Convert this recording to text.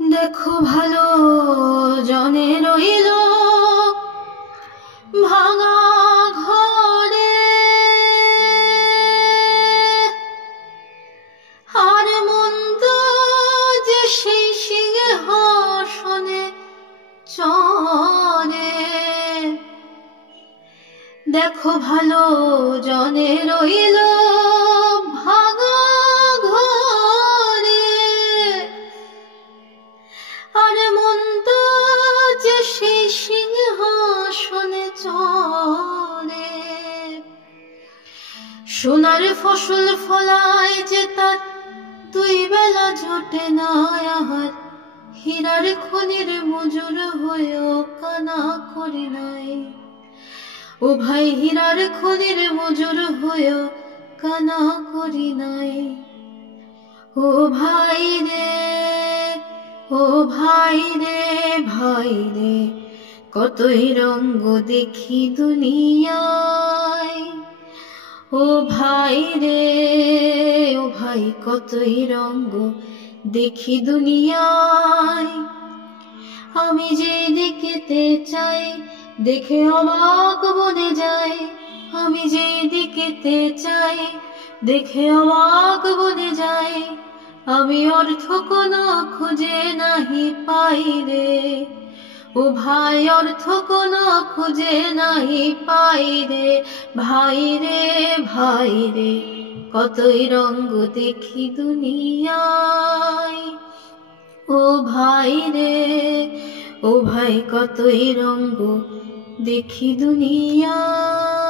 দেখো ভালো জনে রইল ভাঙা ঘরে, আর মন্দ যে সেই সিংহাসনে চড়ে। দেখো ভালো জনে রইল ভাঙা ঘরে, আর মন্দ যে সেই সিংহাসনে চড়ে। সোনার ফসল ফলায় যে তার দুই বেলা জোটে না আহার, হীরার খনির মজুর হয়েও কানা করে নাই। ও ভাই হীরার খনির মজুর হয়েও কানা করি নাই। ও ভাই রে, ও ভাই রে, ভাই রে, কতই রঙ্গ দেখি দুনিয়ায়। ও ভাই রে, ও ভাই, কতই রঙ্গ দেখি দুনিয়ায়। আমি যে দিকেতে চাই দেখে অবাক বনে যায়, আমি যে দিকেতে চাই দেখে অবাক বনে যায়। আমি অর্থ কোনো খুঁজে নাহি পাই রে, ও ভাই, অর্থ কোনো খুঁজে নাহি পাই রে। ভাই রে, ভাই রে, কতই রঙ্গ দেখি দুনিয়ায়। ও ভাই রে, ও ভাই, কতই রঙ্গ দেখি দুনিয়ায়।